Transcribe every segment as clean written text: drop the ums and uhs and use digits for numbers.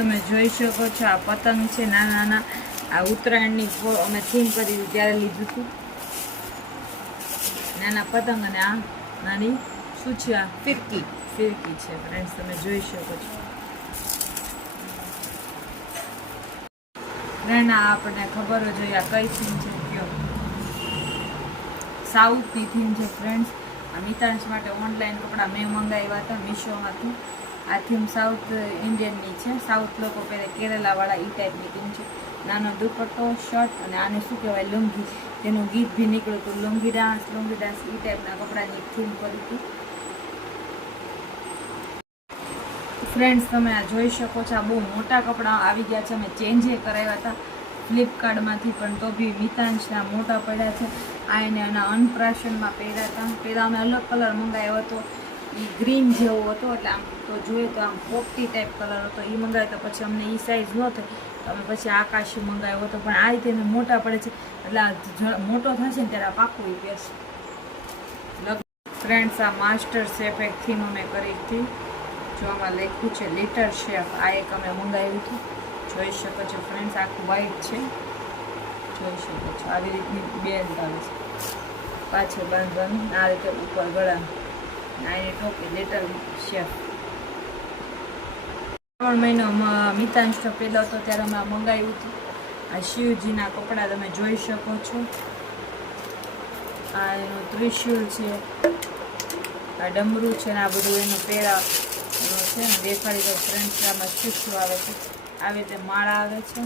તમે જોઈ શકો છો આ પતંગ છે નાના નાના આ ઉત્તરાયણની અમે થીમ કરી ત્યારે લીધું હતું નાના પતંગ અને આ નાની શું છે આ ફિરકી છે ફ્રેન્ડ્સ તમે જોઈ શકો છો ફ્રેન્ડ આ આપણને ખબર જ હોય આ કઈ થીમ છે કયો સાઉથની થીમ છે ફ્રેન્ડ્સ આ મિતાંશ માટે ઓનલાઈન કપડાં મેં મંગાવ્યા હતા મીશોમાંથી આ થીમ સાઉથ ઇન્ડિયનની છે સાઉથ લોકો પહેલે કેરલાવાળા એ ટાઈપની થીમ છે નાનો દુપટ્ટો શર્ટ અને આને શું કહેવાય લુંગી તેનું ગીત બી નીકળ્યું હતું લુંગી ડાન્સ એ ટાઈપના કપડાની થીમ કરી હતી ફ્રેન્ડ્સ તમે આ જોઈ શકો છો આ બહુ મોટા કપડાં આવી ગયા છે અમે ચેન્જે કરાવ્યા હતા ફ્લિપકાર્ટમાંથી પણ તો બી મિતાંશના મોટા પડ્યા છે આ એને એના અનપ્રાશનમાં પહેર્યા હતા પહેલાં અમે અલગ કલર મંગાવ્યો હતો એ ગ્રીન જેવો હતો એટલે આમ તો જોઈએ તો આમ પોપટી ટાઈપ કલર હતો એ મંગાવ્યો તો પછી અમને એ સાઇઝ ન થઈ તો અમે પછી આકાશી મંગાવ્યો હતો પણ આ રીતે એને મોટા પડે છે એટલે મોટો થશે ને ત્યારે આ પાકું પહેરશે ફ્રેન્ડ્સ આ માસ્ટર શેફ એક થીમ અમે કરી હતી જો આમાં લખ્યું છે લિટર શેફ આ એક અમે મંગાવ્યું હતું જોઈ શકો છો ફ્રેન્ડ્સ આખું વ્હાઈટ છે જોઈ શકો છો આવી રીતની બેલ્ટ આવે છે પાછળ બાંધવાનું આ રીતે ઉપર ગળા આ એની ટોપી લિટર શેફ 3 મહિનો મિતાંશનો પહેલો હતો ત્યારે અમે મંગાવ્યું હતું આ શિવજીના કપડાં તમે જોઈ શકો છો આ એનું ત્રિશુલ છે આ ડમરું છે ને આ બધું એનું પેરા છે ને દેખાડી દો ફ્રેન્ડ્સ આમાં શું આવે છે આવી રીતે માળા આવે છે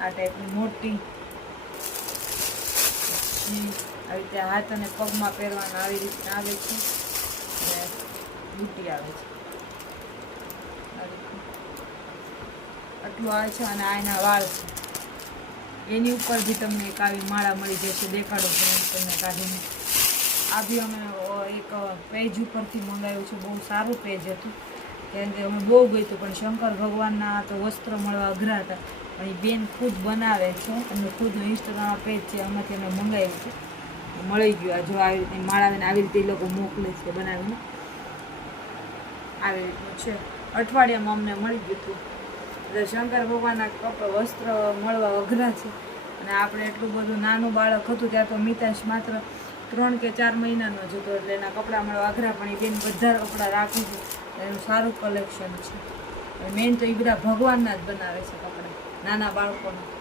આ ટાઈપની મોટી આવી રીતે હાથ અને પગમાં પહેરવાના આવી રીતે આવે છે અને બુટી આવે છે આટલું આવે છે અને આ એના વાળ છે એની ઉપર બી તમને એક આવી માળા મળી જશે દેખાડો તમને કાઢીને આ બી અમે એક પેજ ઉપરથી મંગાવ્યું છે બહુ સારું પેજ હતું કારણ કે અમે બહુ ગયું હતું પણ શંકર ભગવાનના તો વસ્ત્ર મળવા અઘરા હતા પણ એ બેન ખુદ બનાવે છે અને ખુદનું ઇન્સ્ટાગ્રામ પેજ છે એમાંથી અમે મંગાવ્યું છે મળી ગયું જો આવી રીતે માળાવીને આવી રીતે એ લોકો મોકલે છે બનાવીને આવી રીતનું છે અઠવાડિયામાં અમને મળી ગયું હતું એટલે શંકર ભગવાનના વસ્ત્ર મળવા અઘરા છે અને આપણે એટલું બધું નાનું બાળક હતું ત્યાં તો મિતાંશ માત્ર 3 કે 4 મહિનાનો જ હતો એટલે એના કપડાં મળવા અઘરા પણ એ બેન બધા કપડાં રાખું છું એનું સારું કલેક્શન છે મેઇન તો એ બધા ભગવાનના જ બનાવે છે કપડાં નાના બાળકોના